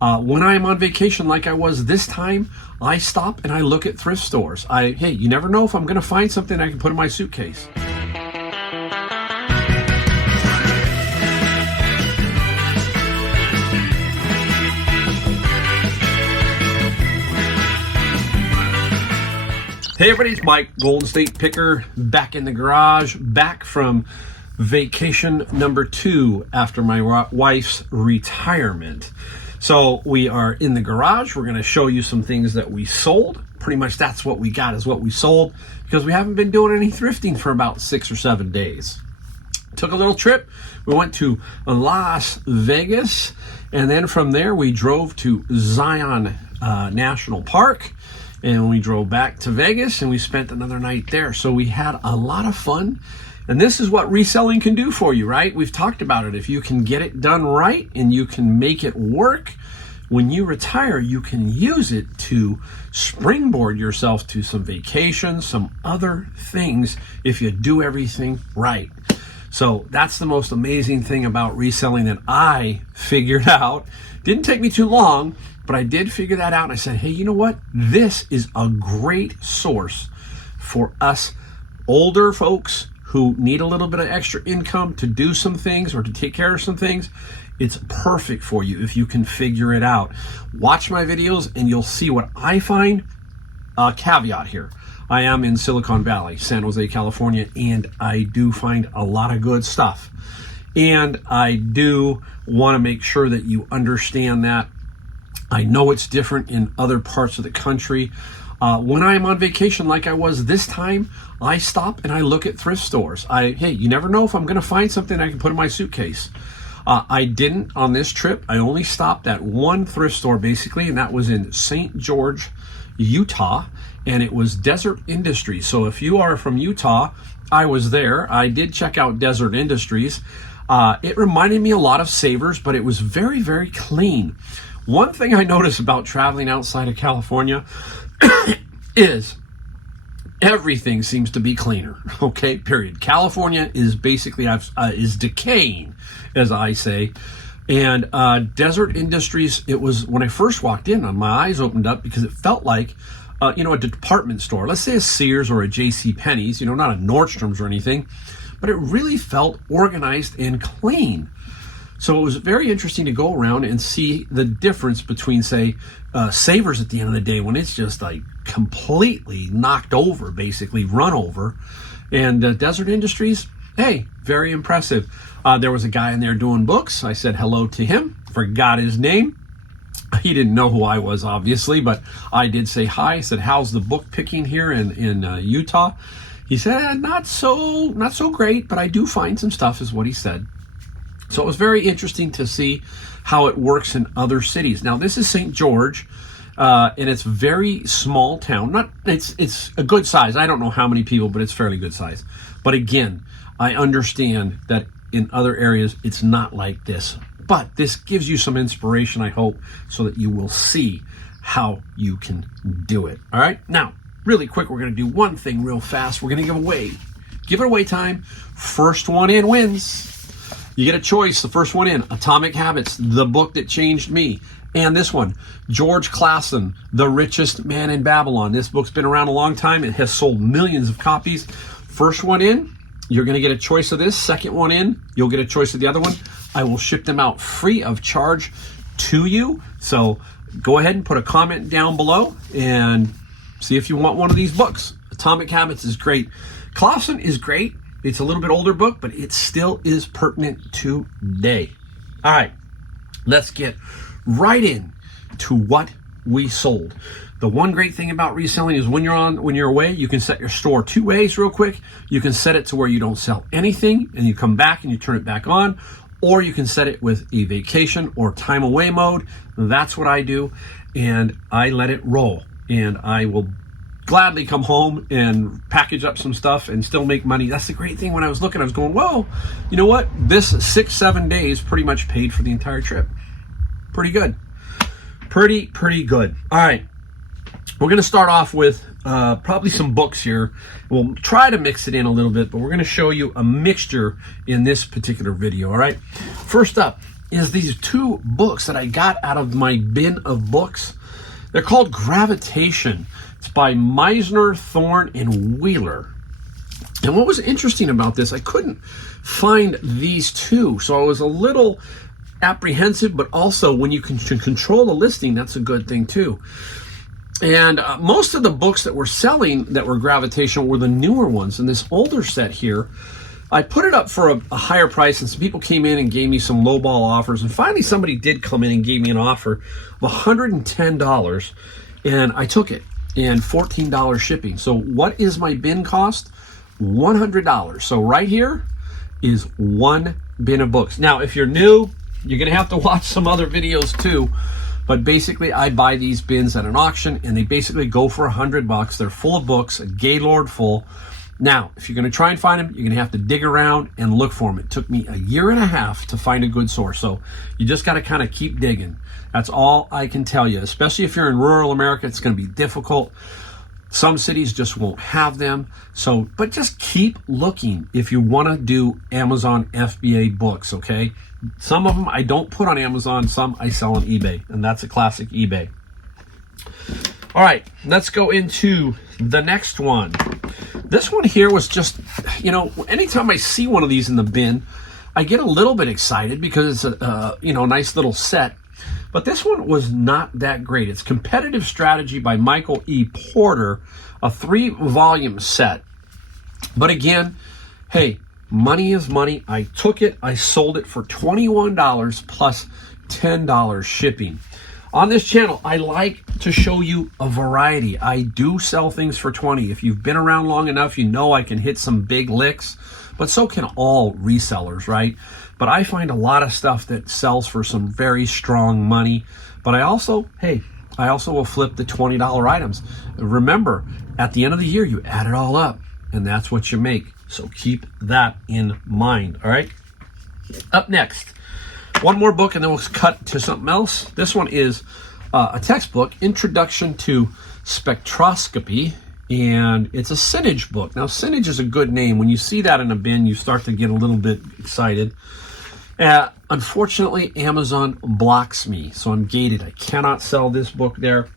When I'm on vacation like I was this time, I stop and I look at thrift stores. Hey, you never know if I'm going to find something I can put in my suitcase. Hey everybody, it's Mike, Golden State Picker, back in the garage, back from vacation number 2 after my wife's retirement. So we are in the garage. We're going to show you some things that we sold. Pretty much that's what we got, is what we sold, because we haven't been doing any thrifting for about 6 or 7 days. Took a little trip. We went to Las Vegas, and then from there we drove to Zion National Park. And we drove back to Vegas and we spent another night there. So we had a lot of fun. And this is what reselling can do for you, right? We've talked about it. If you can get it done right and you can make it work, when you retire, you can use it to springboard yourself to some vacations, some other things, if you do everything right. So that's the most amazing thing about reselling that I figured out. Didn't take me too long, but I did figure that out. And I said, hey, you know what? This is a great source for us older folks who need a little bit of extra income to do some things or to take care of some things. It's perfect for you if you can figure it out. Watch my videos and you'll see what I find. Caveat here. I am in Silicon Valley, San Jose, California, and I do find a lot of good stuff. And I do want to make sure that you understand that. I know it's different in other parts of the country. When I'm on vacation like I was this time, I stop and I look at thrift stores. Hey, you never know if I'm going to find something I can put in my suitcase. I didn't on this trip. I only stopped at one thrift store basically, and that was in St. George, Utah, and it was Desert Industries. So if you are from Utah, I was there. I did check out Desert Industries. It reminded me a lot of Savers, but it was very, very clean. One thing I notice about traveling outside of California is everything seems to be cleaner. Okay, period. California is basically is decaying, as I say. And Desert Industries, it was, when I first walked in, my eyes opened up because it felt like a department store. Let's say a Sears or a J.C. Penney's, not a Nordstrom's or anything, but it really felt organized and clean. So it was very interesting to go around and see the difference between, say, Savers at the end of the day, when it's just like completely knocked over, basically run over. And Desert Industries, hey, very impressive. There was a guy in there doing books. I said hello to him, forgot his name. He didn't know who I was, obviously, but I did say hi. I said, how's the book picking here in Utah? He said, not so great, but I do find some stuff, is what he said. So it was very interesting to see how it works in other cities. Now, this is St. George, and it's a very small town. It's a good size. I don't know how many people, but it's fairly good size. But again, I understand that in other areas, it's not like this. But this gives you some inspiration, I hope, so that you will see how you can do it. All right? Now, really quick, we're going to do one thing real fast. We're going to give it away time. First one in wins. You get a choice. The first one in, Atomic Habits, the book that changed me. And this one, George Clason, The Richest Man in Babylon. This book's been around a long time. It has sold millions of copies. First one in, you're going to get a choice of this. Second one in, you'll get a choice of the other one. I will ship them out free of charge to you. So go ahead and put a comment down below and see if you want one of these books. Atomic Habits is great. Clason is great. It's a little bit older book, but it still is pertinent today. All right, let's get right in to what we sold. The one great thing about reselling is when you're away, you can set your store 2 ways real quick. You can set it to where you don't sell anything and you come back and you turn it back on, or you can set it with a vacation or time away mode. That's what I do, and I let it roll, and I will gladly come home and package up some stuff and still make money. That's the great thing. When I was looking, I was going, whoa, you know what? This 6-7 days pretty much paid for the entire trip. Pretty good. Pretty good. All right. We're going to start off with probably some books here. We'll try to mix it in a little bit, but we're going to show you a mixture in this particular video. All right. First up, is these two books that I got out of my bin of books. They're called Gravitation. It's by Meisner, Thorne, and Wheeler. And what was interesting about this, I couldn't find these two. So I was a little apprehensive, but also when you can control the listing, that's a good thing too. And most of the books that were selling that were gravitational were the newer ones. And this older set here, I put it up for a higher price, and some people came in and gave me some lowball offers. And finally, somebody did come in and gave me an offer of $110, and I took it, and $14 shipping. So what is my bin cost? $100. So right here is one bin of books. Now, if you're new, you're going to have to watch some other videos too. But basically, I buy these bins at an auction, and they basically go for $100. They're full of books, a Gaylord full. Now, if you're going to try and find them, you're going to have to dig around and look for them. It took me a year and a half to find a good source. So you just got to kind of keep digging. That's all I can tell you. Especially if you're in rural America, it's going to be difficult. Some cities just won't have them. So, but just keep looking if you want to do Amazon FBA books, okay? Some of them I don't put on Amazon, some I sell on eBay, and that's a classic eBay. All right, let's go into the next one. This one here was just, anytime I see one of these in the bin, I get a little bit excited because it's a nice little set. But this one was not that great. It's Competitive Strategy by Michael E. Porter, a 3-volume set. But again, hey, money is money. I took it. I sold it for $21 plus $10 shipping. On this channel, I like to show you a variety. I do sell things for $20. If you've been around long enough, you know I can hit some big licks, but so can all resellers, right? But I find a lot of stuff that sells for some very strong money. But I also will flip the $20 items. Remember, at the end of the year, you add it all up, and that's what you make. So keep that in mind, all right? Up next, one more book, and then we'll cut to something else. This one is a textbook, Introduction to Spectroscopy, and it's a Signage book. Now, Signage is a good name. When you see that in a bin, you start to get a little bit excited. Unfortunately, Amazon blocks me, so I'm gated. I cannot sell this book there,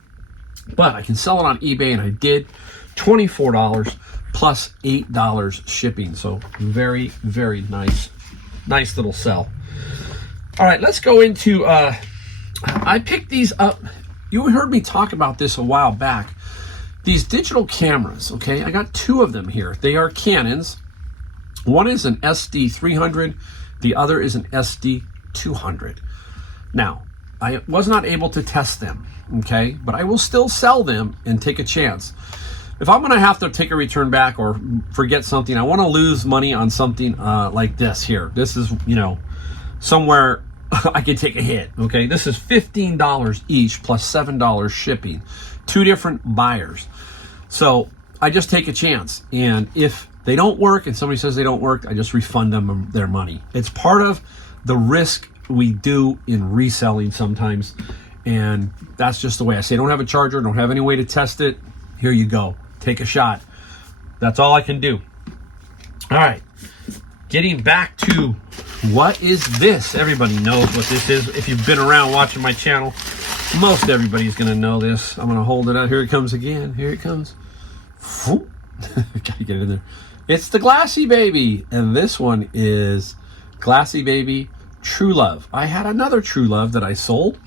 but I can sell it on eBay, and I did. $24 plus $8 shipping. So very, very nice little sell. All right, let's go into, I picked these up. You heard me talk about this a while back. These digital cameras, okay? I got two of them here. They are Canons. One is an SD300. The other is an SD200. Now, I was not able to test them, okay? But I will still sell them and take a chance. If I'm gonna have to take a return back or forget something, I wanna lose money on something like this here. This is, somewhere I can take a hit, okay? This is $15 each plus $7 shipping. Two different buyers. So I just take a chance. And if they don't work and somebody says they don't work, I just refund them their money. It's part of the risk we do in reselling sometimes. And that's just the way I say. I don't have a charger, don't have any way to test it. Here you go. Take a shot. That's all I can do. All right. Getting back to what is this? Everybody knows what this is. If you've been around watching my channel, most everybody's going to know this. I'm going to hold it out. Here it comes again. Here it comes. Gotta get it in there. It's the Glassy Baby. And this one is Glassy Baby True Love. I had another True Love that I sold.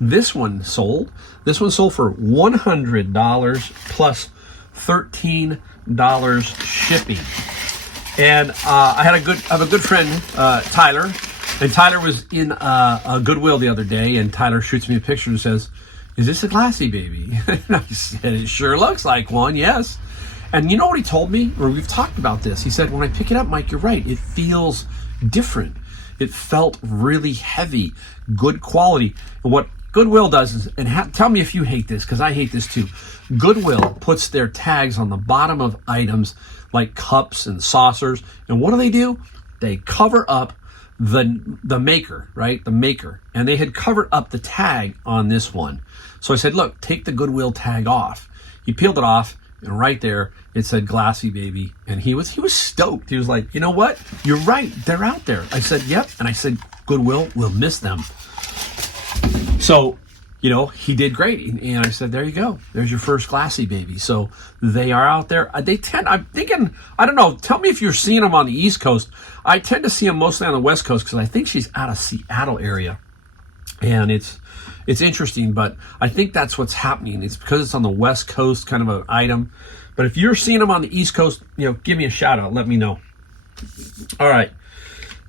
This one sold. This one sold for $100 plus $13 shipping. And I have a good friend, Tyler, and Tyler was in a Goodwill the other day, and Tyler shoots me a picture and says, "Is this a Glassy Baby?" And I said, "It sure looks like one, yes." And you know what he told me? Or we've talked about this. He said, "When I pick it up, Mike, you're right. It feels different. It felt really heavy, good quality." And what Goodwill does is, and tell me if you hate this, because I hate this too. Goodwill puts their tags on the bottom of items like cups and saucers. And what do? They cover up the maker, right? The maker. And they had covered up the tag on this one. So I said, "Look, take the Goodwill tag off." He peeled it off, and right there it said Glassy Baby, and he was stoked. He was like, you know what? You're right. They're out there. I said, yep. And I said, Goodwill will miss them. So, you know, he did great. And I said, there you go. There's your first Glassy Baby. So they are out there. I'm thinking, I don't know. Tell me if you're seeing them on the East Coast. I tend to see them mostly on the West Coast because I think she's out of Seattle area. And it's interesting, but I think that's what's happening. It's because it's on the West Coast, kind of an item. But if you're seeing them on the East Coast, you know, give me a shout out. Let me know. All right.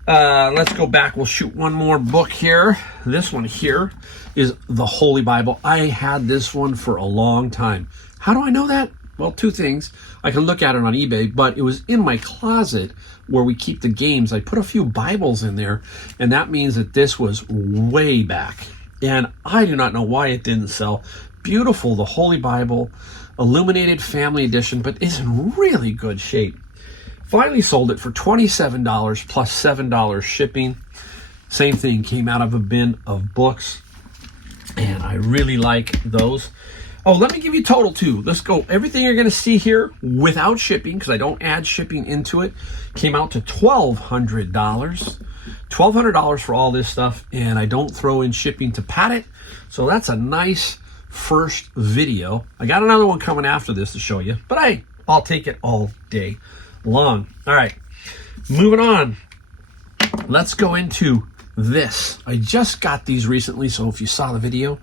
Let's go back. We'll shoot one more book here. This one here is the Holy Bible. I had this one for a long time. How do I know that? Well, two things. I can look at it on eBay, but it was in my closet where we keep the games. I put a few Bibles in there, and that means that this was way back. And I do not know why it didn't sell. Beautiful, the Holy Bible, illuminated family edition, but it's in really good shape. Finally sold it for $27 plus $7 shipping. Same thing, came out of a bin of books, and I really like those. Oh, let me give you total too. Let's go. Everything you're going to see here without shipping, because I don't add shipping into it, came out to $1,200. $1,200 for all this stuff, and I don't throw in shipping to pad it. So that's a nice first video. I got another one coming after this to show you, but I'll take it all day long. All right, moving on. Let's go into this. I just got these recently, so if you saw the video,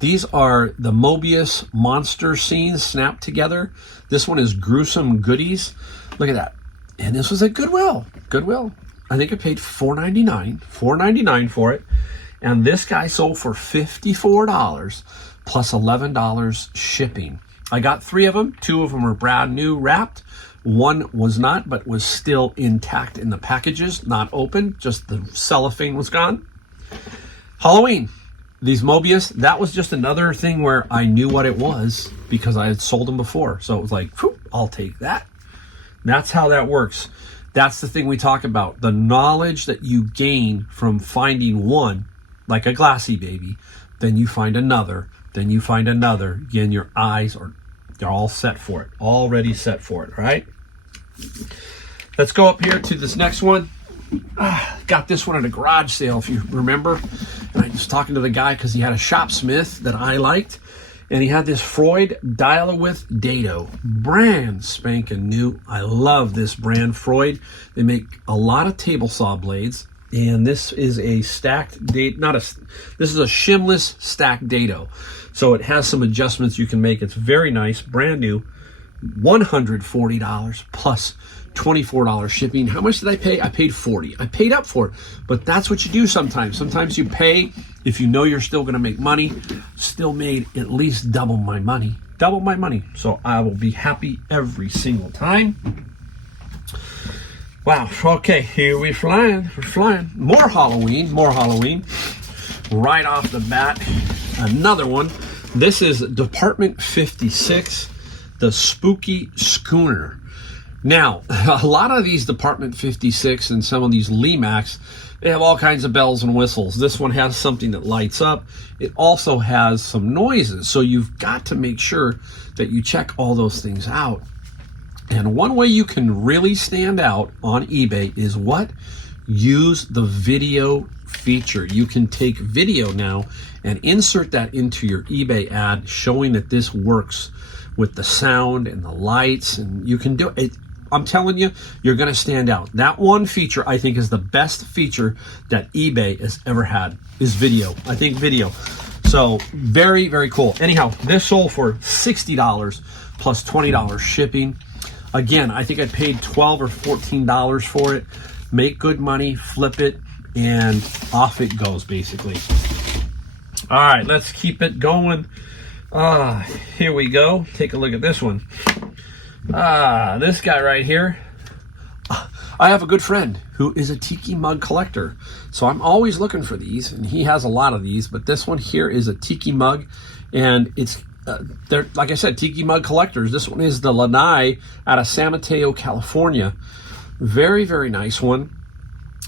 these are the Mobius monster scenes snapped together. This one is Gruesome Goodies. Look at that. And this was at Goodwill. Goodwill. I think I paid $4.99 for it. And this guy sold for $54 plus $11 shipping. I got 3 of them. 2 of them are brand new wrapped. 1 was not, but was still intact in the packages, not open. Just the cellophane was gone. Halloween. These Mobius, that was just another thing where I knew what it was because I had sold them before. So it was like, whew, I'll take that. That's how that works. That's the thing we talk about. The knowledge that you gain from finding one, like a Glassy Baby, then you find another, then you find another. Again, your eyes they're all set for it, already set for it, right? Let's go up here to this next one. Got this one at a garage sale, if you remember. And I was talking to the guy because he had a Shopsmith that I liked. And he had this Freud Dial-A-Width Dado. Brand spanking new. I love this brand, Freud. They make a lot of table saw blades. And this is a stacked date, this is a shimless stacked dado. So it has some adjustments you can make. It's very nice, brand new. $140 plus $24 shipping. How much did I pay? I paid $40. I paid up for it, but that's what you do sometimes. Sometimes you pay if you know you're still going to make money. Still made at least double my money. Double my money. So I will be happy every single time. Wow. Okay, here we're flying. We're flying. More Halloween. Right off the bat, another one. This is Department 56, the Spooky Schooner. Now, a lot of these Department 56 and some of these Lemax, they have all kinds of bells and whistles. This one has something that lights up. It also has some noises. So you've got to make sure that you check all those things out. And one way you can really stand out on eBay is what? Use the video feature. You can take video now and insert that into your eBay ad showing that this works with the sound and the lights, and you can do it. I'm telling you, you're going to stand out. That one feature I think is the best feature that eBay has ever had is video. I think video. So very, very cool. Anyhow, this sold for $60 plus $20 shipping. Again, I think I paid $12 or $14 for it. Make good money, flip it, and off it goes, basically. All right, let's keep it going. Here we go. Take a look at this one. This guy right here. I have a good friend who is a tiki mug collector. So I'm always looking for these, and he has a lot of these, but this one here is a tiki mug, and it's they're, like I said, tiki mug collectors. This one is the Lanai out of San Mateo, California. Very, very nice one.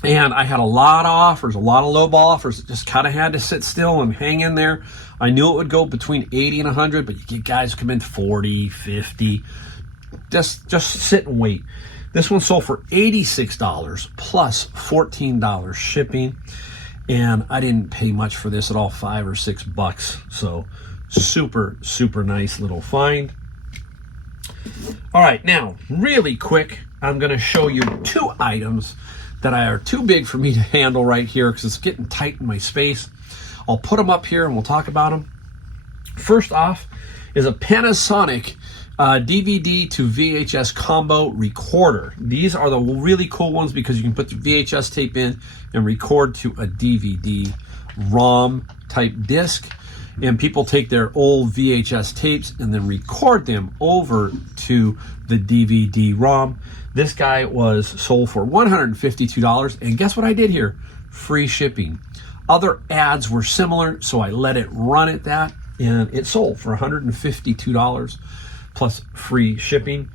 And I had a lot of offers, a lot of lowball offers. Just kind of had to sit still and hang in there. I knew it would go between 80 and 100, but you get guys come in 40, 50. Just sit and wait. This one sold for $86 plus $14 shipping. And I didn't pay much for this at all, $5 or $6. So super, super nice little find. All right, now really quick, I'm going to show you 2 items that are too big for me to handle right here because it's getting tight in my space. I'll put them up here and we'll talk about them. First off is a Panasonic DVD to VHS combo recorder. These are the really cool ones because you can put the VHS tape in and record to a DVD ROM type disc. And people take their old VHS tapes and then record them over to the DVD ROM. This guy was sold for $152. And guess what I did here? Free shipping. Other ads were similar, so I let it run at that. And it sold for $152 plus free shipping.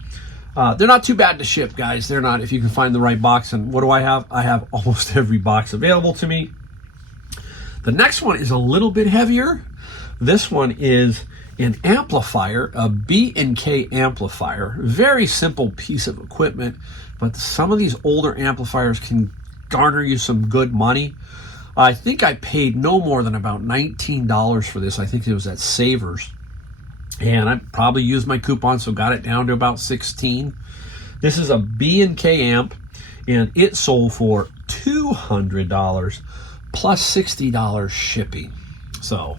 They're not too bad to ship, guys. They're not, if you can find the right box. And what do I have? I have almost every box available to me. The next one is a little bit heavier. This one is an amplifier, a B&K amplifier. Very simple piece of equipment, but some of these older amplifiers can garner you some good money. I think I paid no more than about $19 for this. I think it was at Savers. And I probably used my coupon, so got it down to about $16. This is a B&K amp, and it sold for $200 plus $60 shipping. So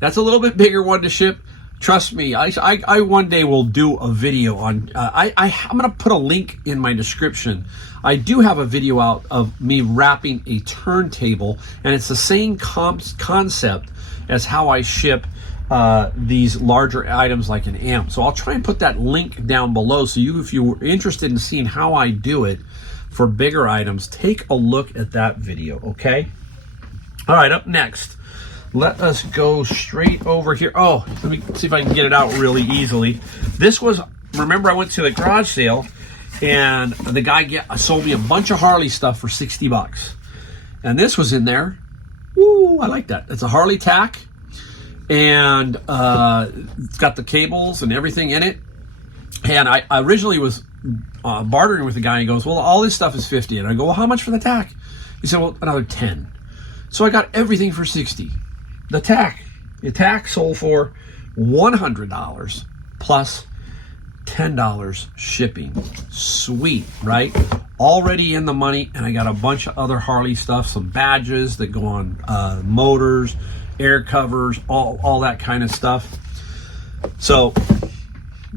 that's a little bit bigger one to ship. Trust me, I one day will do a video on, I'm going to put a link in my description. I do have a video out of me wrapping a turntable, and it's the same concept as how I ship these larger items like an amp. So I'll try and put that link down below, so if you were interested in seeing how I do it for bigger items, take a look at that video, okay? All right, up next, let us go straight over here. Oh, let me see if I can get it out really easily. This was, remember I went to the garage sale and the guy sold me a bunch of Harley stuff for $60. And this was in there. Ooh, I like that. It's a Harley tack. And it's got the cables and everything in it. And I originally was bartering with the guy. He goes, well, all this stuff is $50. And I go, well, how much for the tack? He said, well, another $10. So I got everything for $60. The tack sold for $100 plus $10 shipping. Sweet, right? Already in the money, and I got a bunch of other Harley stuff, some badges that go on motors, air covers, all that kind of stuff. So,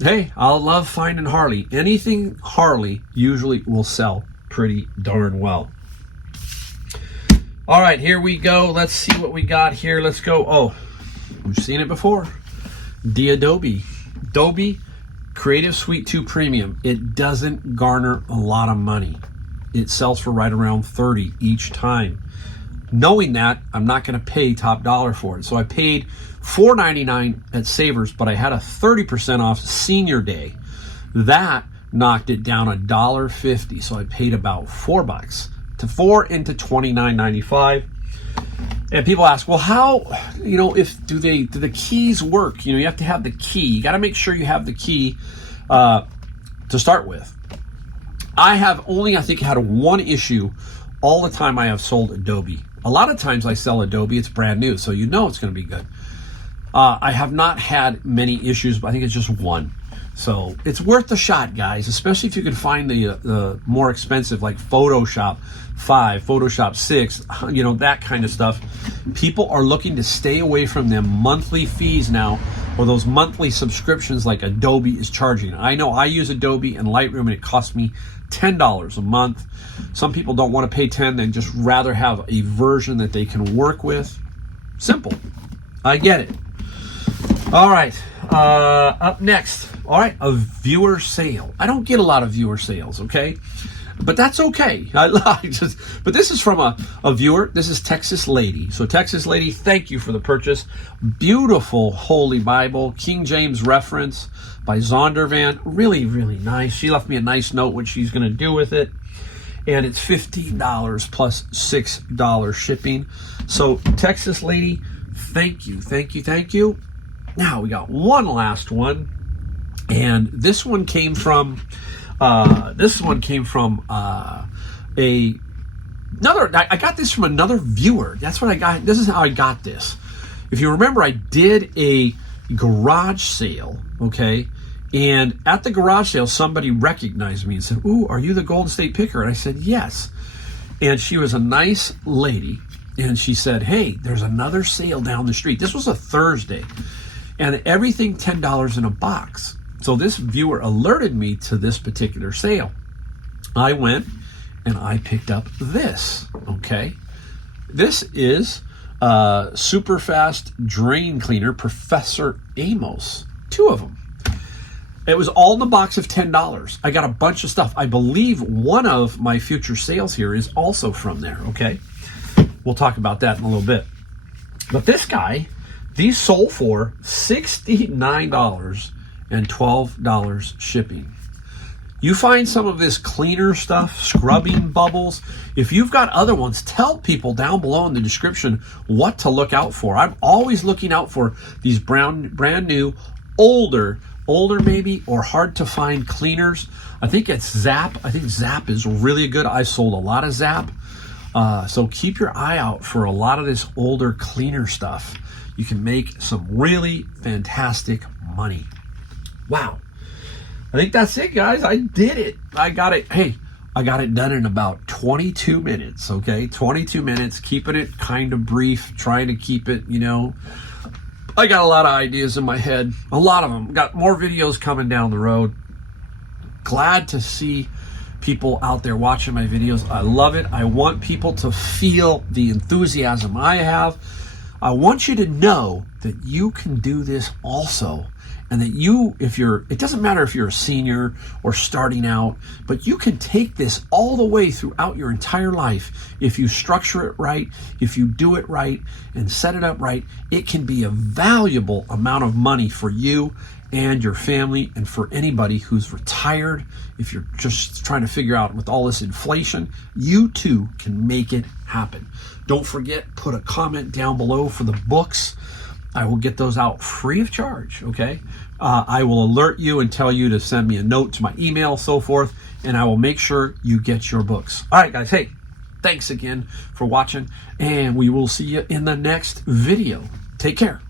hey, I love finding Harley. Anything Harley usually will sell pretty darn well. All right, here we go. Let's see what we got here. Let's go. Oh, we've seen it before. The Adobe Creative Suite 2 Premium. It doesn't garner a lot of money. It sells for right around $30 each time. Knowing that, I'm not going to pay top dollar for it. So I paid $4.99 at Savers, but I had a 30% off senior day. That knocked it down $1.50. So I paid about $4 to 4 into $29.95. And people ask, well, how, do the keys work? You have to have the key. You got to make sure you have the key to start with. I have only, I think, had one issue all the time I have sold Adobe. A lot of times I sell Adobe, it's brand new, so it's going to be good. I have not had many issues, but I think it's just one. So it's worth the shot, guys, especially if you can find the more expensive, like Photoshop 5, Photoshop 6, that kind of stuff. People are looking to stay away from them monthly fees now, or those monthly subscriptions like Adobe is charging. I know I use Adobe and Lightroom, and it costs me $10 a month. Some people don't want to pay $10, they'd just rather have a version that they can work with. Simple. I get it. All right, up next. All right, a viewer sale. I don't get a lot of viewer sales, okay? But that's okay. But this is from a viewer. This is Texas Lady. So Texas Lady, thank you for the purchase. Beautiful Holy Bible, King James reference by Zondervan. Really, really nice. She left me a nice note what she's going to do with it. and it's $15 plus $6 shipping. So Texas lady, thank you, thank you, thank you. Now we got one last one, and this one came from I got this from another viewer. That's what I got. This is how I got this. If you remember, I did a garage sale, okay? And at the garage sale, somebody recognized me and said, "Ooh, are you the Golden State Picker?" And I said, "Yes." And she was a nice lady. And she said, "Hey, there's another sale down the street." This was a Thursday. And everything $10 in a box. So this viewer alerted me to this particular sale. I went and I picked up this, okay? This is Super Fast Drain Cleaner, Professor Amos. 2 of them. It was all in the box of $10. I got a bunch of stuff. I believe one of my future sales here is also from there, okay? We'll talk about that in a little bit. But this guy, these sold for $69 and $12 shipping. You find some of this cleaner stuff, scrubbing bubbles. If you've got other ones, tell people down below in the description what to look out for. I'm always looking out for these brand new, older maybe, or hard to find cleaners. I think it's Zap. I think Zap is really good. I sold a lot of Zap. So keep your eye out for a lot of this older cleaner stuff. You can make some really fantastic money. Wow. I think that's it, guys. I did it. I got it. Hey, I got it done in about 22 minutes, okay? 22 minutes, keeping it kind of brief, trying to keep it, I got a lot of ideas in my head. A lot of them. Got more videos coming down the road. Glad to see people out there watching my videos. I love it. I want people to feel the enthusiasm I have. I want you to know that you can do this also. And that it doesn't matter if you're a senior or starting out, but you can take this all the way throughout your entire life. If you structure it right, if you do it right and set it up right, it can be a valuable amount of money for you and your family and for anybody who's retired. If you're just trying to figure out with all this inflation, you too can make it happen. Don't forget, put a comment down below for the books. I will get those out free of charge, okay? I will alert you and tell you to send me a note to my email, so forth, and I will make sure you get your books. All right, guys, hey, thanks again for watching, and we will see you in the next video. Take care.